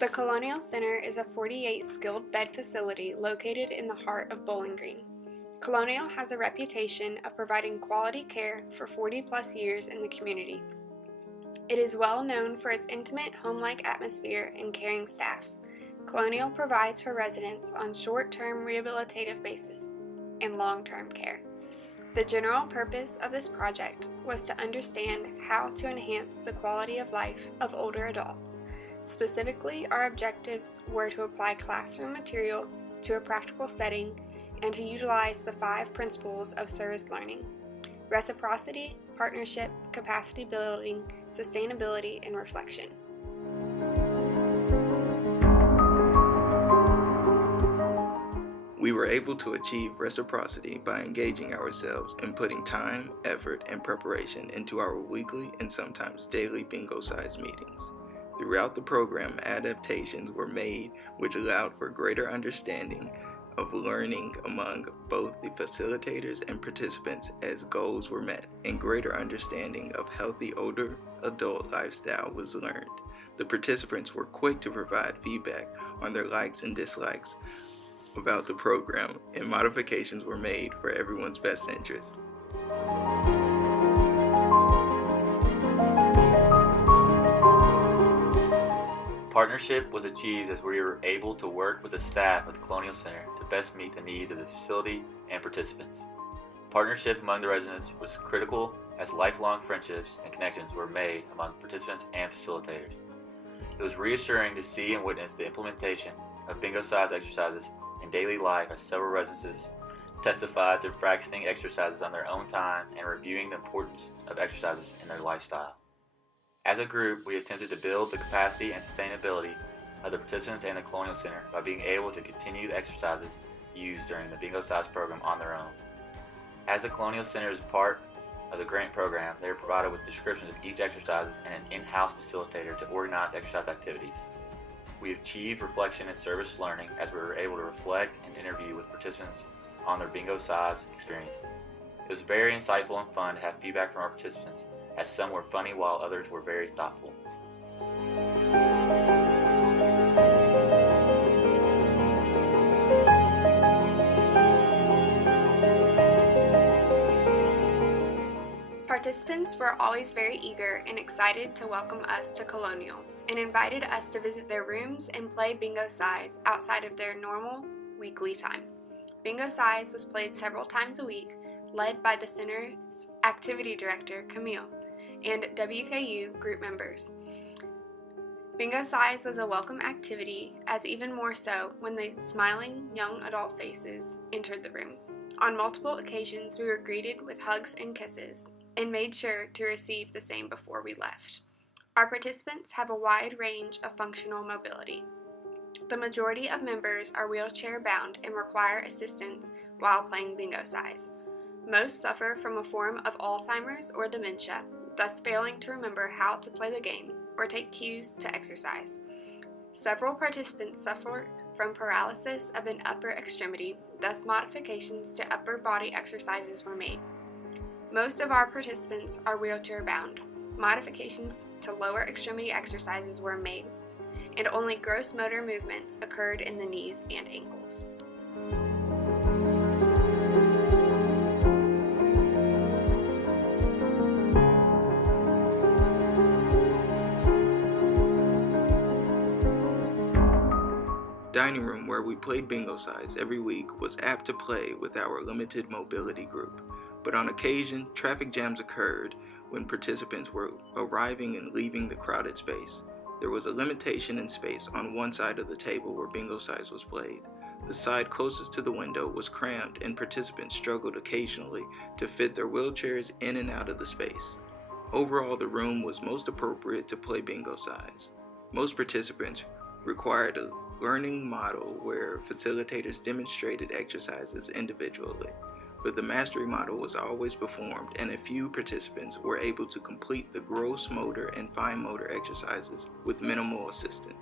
The Colonial Center is a 48 skilled bed facility located in the heart of Bowling Green. Colonial has a reputation of providing quality care for 40 plus years in the community. It is well known for its intimate, home-like atmosphere and caring staff. Colonial provides for residents on short-term rehabilitative basis and long-term care. The general purpose of this project was to understand how to enhance the quality of life of older adults. Specifically, our objectives were to apply classroom material to a practical setting and to utilize the 5 principles of service learning: reciprocity, partnership, capacity building, sustainability, and reflection. We were able to achieve reciprocity by engaging ourselves and putting time, effort, and preparation into our weekly and sometimes daily Bingocize meetings. Throughout the program, adaptations were made which allowed for greater understanding of learning among both the facilitators and participants as goals were met, and greater understanding of healthy older adult lifestyle was learned. The participants were quick to provide feedback on their likes and dislikes about the program, and modifications were made for everyone's best interest. Partnership was achieved as we were able to work with the staff of the Colonial Center to best meet the needs of the facility and participants. Partnership among the residents was critical as lifelong friendships and connections were made among participants and facilitators. It was reassuring to see and witness the implementation of Bingocize exercises in daily life as several residents testified to practicing exercises on their own time and reviewing the importance of exercises in their lifestyle. As a group, we attempted to build the capacity and sustainability of the participants and the Colonial Center by being able to continue the exercises used during the Bingocize program on their own. As the Colonial Center is part of the grant program, they are provided with descriptions of each exercise and an in-house facilitator to organize exercise activities. We achieved reflection and service learning as we were able to reflect and interview with participants on their Bingocize experience. It was very insightful and fun to have feedback from our participants, as some were funny while others were very thoughtful. Participants were always very eager and excited to welcome us to Colonial and invited us to visit their rooms and play Bingocize outside of their normal weekly time. Bingocize was played several times a week, led by the center's activity director, Camille, and WKU group members. Bingocize was a welcome activity, as even more so when the smiling young adult faces entered the room. On multiple occasions, we were greeted with hugs and kisses and made sure to receive the same before we left. Our participants have a wide range of functional mobility. The majority of members are wheelchair bound and require assistance while playing Bingocize. Most suffer from a form of Alzheimer's or dementia, thus failing to remember how to play the game or take cues to exercise. Several participants suffer from paralysis of an upper extremity, thus modifications to upper body exercises were made. Most of our participants are wheelchair bound. Modifications to lower extremity exercises were made, and only gross motor movements occurred in the knees and ankles. Dining room where we played Bingocize every week was apt to play with our limited mobility group, but on occasion traffic jams occurred when participants were arriving and leaving the crowded space. There was a limitation in space on one side of the table where Bingocize was played. The side closest to the window was cramped and participants struggled occasionally to fit their wheelchairs in and out of the space. Overall, the room was most appropriate to play Bingocize. Most participants required a learning model where facilitators demonstrated exercises individually, but the mastery model was always performed and a few participants were able to complete the gross motor and fine motor exercises with minimal assistance.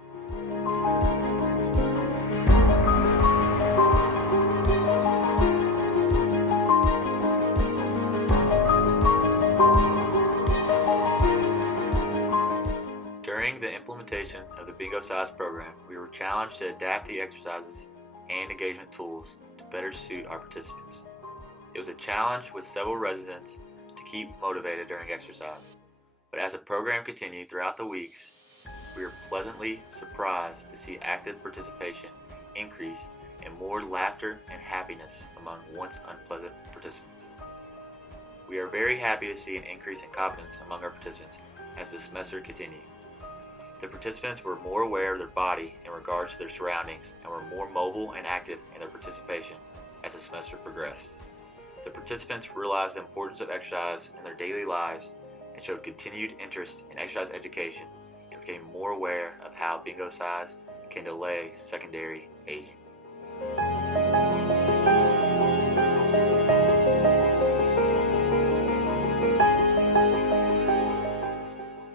the implementation of the Bingocize program, we were challenged to adapt the exercises and engagement tools to better suit our participants. It was a challenge with several residents to keep motivated during exercise, but as the program continued throughout the weeks, we were pleasantly surprised to see active participation increase and more laughter and happiness among once unpleasant participants. We are very happy to see an increase in confidence among our participants as the semester continued. The participants were more aware of their body in regards to their surroundings and were more mobile and active in their participation as the semester progressed. The participants realized the importance of exercise in their daily lives and showed continued interest in exercise education and became more aware of how Bingocize can delay secondary aging.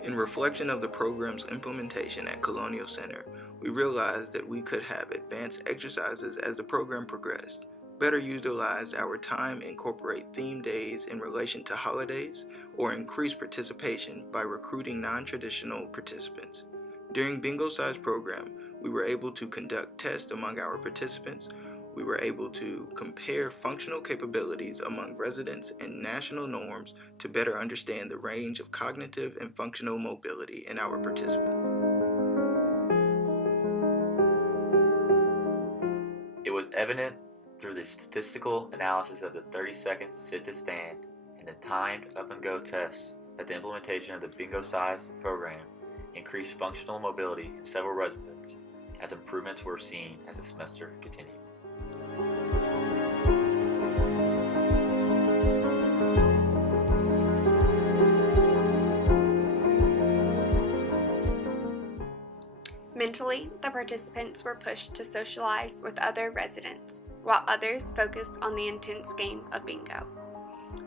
In reflection of the program's implementation at Colonial Center, we realized that we could have advanced exercises as the program progressed, better utilize our time, incorporate theme days in relation to holidays, or increase participation by recruiting non-traditional participants. During Bingocize program, we were able to conduct tests among our participants. We were able to compare functional capabilities among residents and national norms to better understand the range of cognitive and functional mobility in our participants. It was evident through the statistical analysis of the 30-second sit-to-stand and the timed up-and-go tests that the implementation of the Bingocize program increased functional mobility in several residents as improvements were seen as the semester continued. Mentally, the participants were pushed to socialize with other residents, while others focused on the intense game of bingo.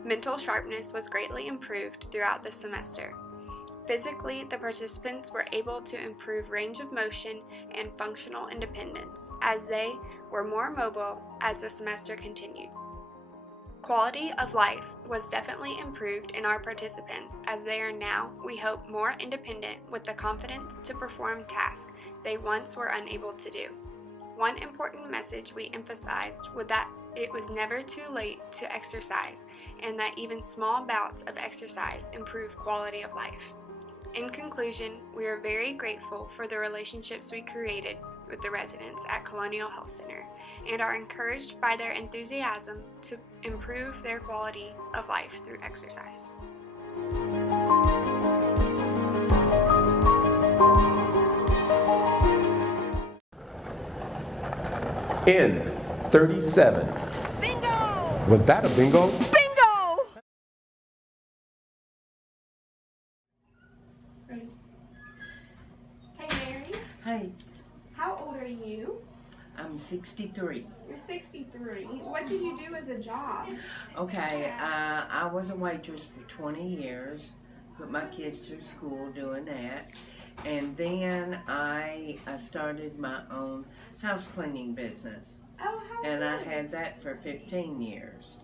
Mental sharpness was greatly improved throughout the semester. Physically, the participants were able to improve range of motion and functional independence as they were more mobile as the semester continued. Quality of life was definitely improved in our participants as they are now, we hope, more independent with the confidence to perform tasks they once were unable to do. One important message we emphasized was that it was never too late to exercise and that even small bouts of exercise improve quality of life. In conclusion, we are very grateful for the relationships we created with the residents at Colonial Health Center and are encouraged by their enthusiasm to improve their quality of life through exercise. N37. Bingo! Was that a bingo? Bingo! Ready? Hey Mary, Hey, how old are you? I'm 63. You're 63. What do you do as a job? Okay, I was a waitress for 20 years, put my kids through school doing that, and then I started my own house cleaning business, Oh, how and I good. had that for 15 years.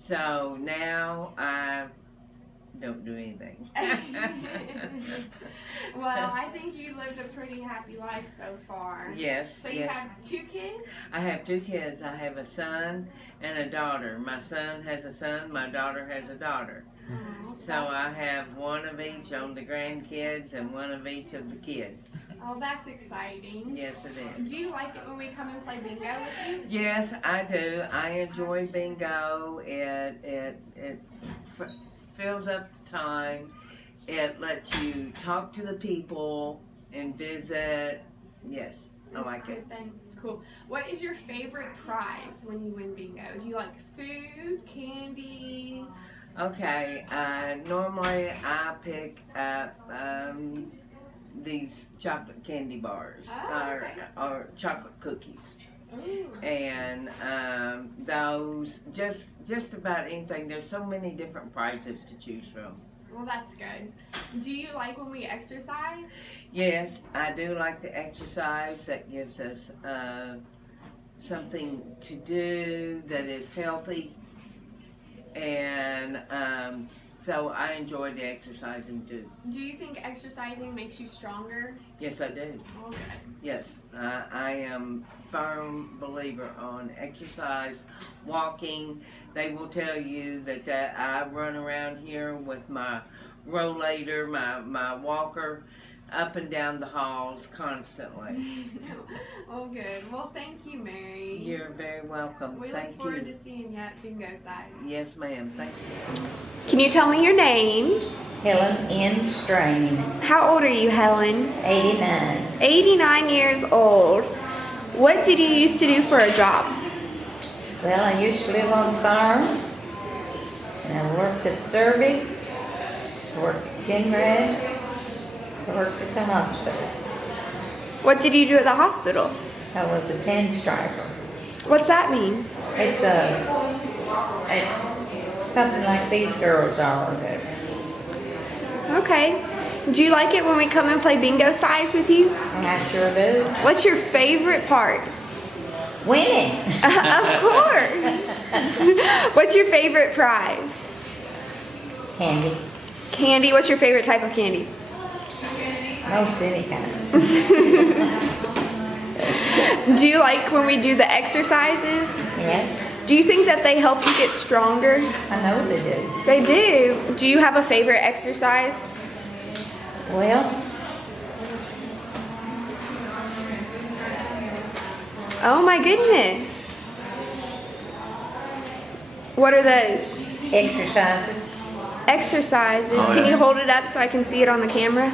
So now I don't do anything. Well, I think you lived a pretty happy life so far. Yes, So you yes. have 2 kids? I have 2 kids. I have a son and a daughter. My son has a son, my daughter has a daughter. Oh, So I have one of each on the grandkids and one of each of the kids. Oh, that's exciting. Yes, it is. Do you like it when we come and play bingo with you? Yes, I do. I enjoy bingo. It fills up the time. It lets you talk to the people and visit. Yes, I That's like a it. good thing. Cool. What is your favorite prize when you win bingo? Do you like food, candy? Okay, normally I pick up these chocolate candy bars Oh, okay. or chocolate cookies. Ooh. And those, just about anything. There's so many different prizes to choose from. Well, that's good. Do you like when we exercise? Yes, I do like the exercise. That gives us something to do that is healthy and so I enjoy the exercising too. Do you think exercising makes you stronger? Yes, I do. Okay. Yes, I am firm believer on exercise, walking. They will tell you that I run around here with my rollator, my walker, up and down the halls constantly. Oh, good. Well, thank you, Mary. You're very welcome. We Thank look forward you. to seeing you at Bingocize. Yes, ma'am. Thank you. Can you tell me your name? Helen N. Strain, How old are you, Helen? 89. 89 years old. What did you used to do for a job? Well, I used to live on a farm, and I worked at the Derby, worked at Kinrad, worked at the hospital. What did you do at the hospital? I was a 10 striper. What's that mean? It's something like these girls are. Okay. Do you like it when we come and play Bingocize with you? I sure do. What's your favorite part? Winning. Of course. What's your favorite prize? Candy. Candy. What's your favorite type of candy? Most any kind. Do you like when we do the exercises? Yes, Do you think that they help you get stronger? I know they do. They do. Do you have a favorite exercise? Well, Oh my goodness. What are those? exercises. Exercises. Oh, Can yeah. you hold it up so I can see it on the camera?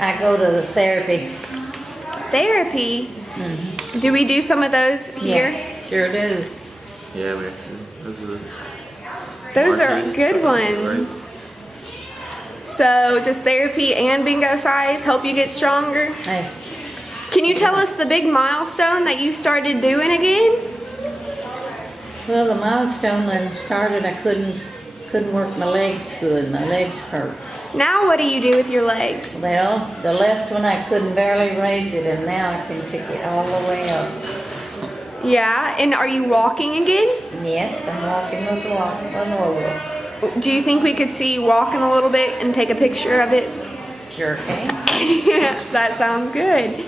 I go to the therapy. Therapy. Do we do some of those here? Yeah, sure do. Yeah, we actually. Those are Marches, good right. ones. So does therapy and Bingocize help you get stronger? Nice. Can you tell us the big milestone that you started doing again? Well, the milestone when it started, I couldn't work my legs good. My legs hurt. Now what do you do with your legs? Well, the left one I couldn't barely raise it, and now I can pick it all the way up. Yeah, and are you walking again? Yes, I'm walking with a roller. Do you think we could see you walking a little bit and take a picture of it? Sure can. That sounds good.